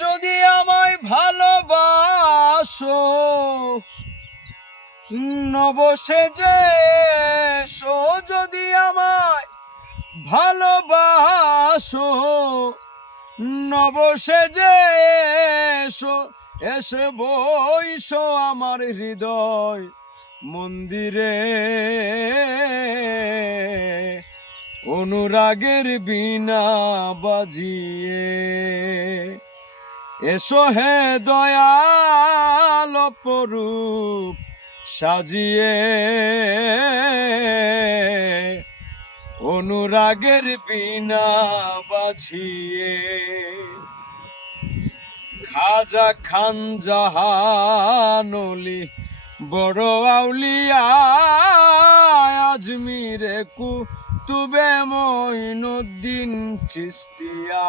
যদি আমায় ভালোবাসো নবসে যে এসো। যদি আমায় ভালোবাসো নবসে যে এসো। এসে বইসো আমার হৃদয় মন্দিরে। অনুরাগের বিনা বাজিয়ে এসো হে দয়াল পরূপ সাজিয়ে অনুরাগের বিনা বাজিয়ে। খাজা খান জাহানলি বড় আউলিয়া, আজমিরে কু তুবে মইনুদ্দিন চিস্তিয়া।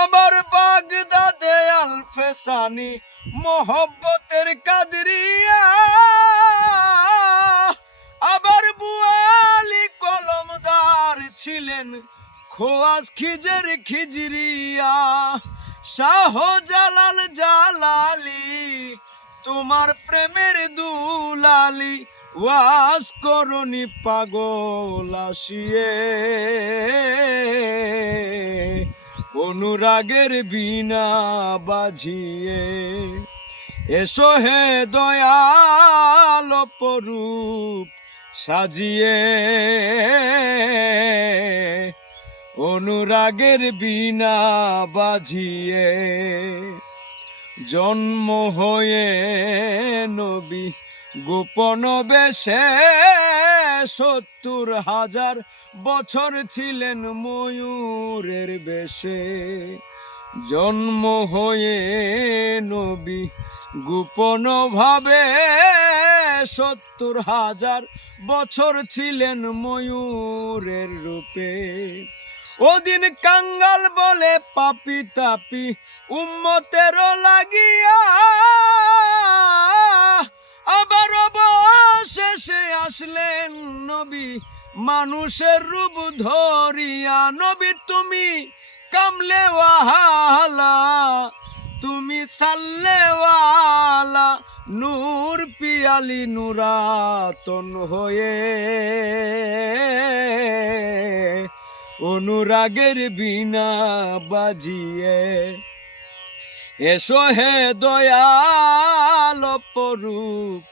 আমার বাগদাদে আলফেসানি, মোহব্বতের কাদরিয়া। আবার বুয়ালি কলমদার ছিলেন খোয়াজ খিজের খিজরিয়া। শাহ জালাল জালালি, তোমার প্রেমের দুলালি, ওয়াজ করনি পাগল আসিয়ে। অনুরাগের বিনা বাজিয়ে। এসো হে দয়াল পরূপ সাজিয়ে। অনুরাগের বিনা বাজিয়ে। জন্ম হয়ে নবী গোপন বেশে সত্তর হাজার বছর ছিলেন ময়ূরের বেশে। জন্ম হয়ে নবী গোপন ভাবে সত্তর হাজার বছর ছিলেন ময়ূরের রূপে। ওদিন কাঙ্গাল বলে পাপি তাপি উম্মতের লাগিয়া আবার অবশেষে আসলেন নবী, মানুষের রূপ ধরিয়া, নবী তুমি কামলে ওয়াহালা তুমি সাল্লেওয়ালা নূর পিয়ালি নুরাতন হয়ে। অনুরাগের বিনা বাজিয়ে এসো হে দয়াল পরূপ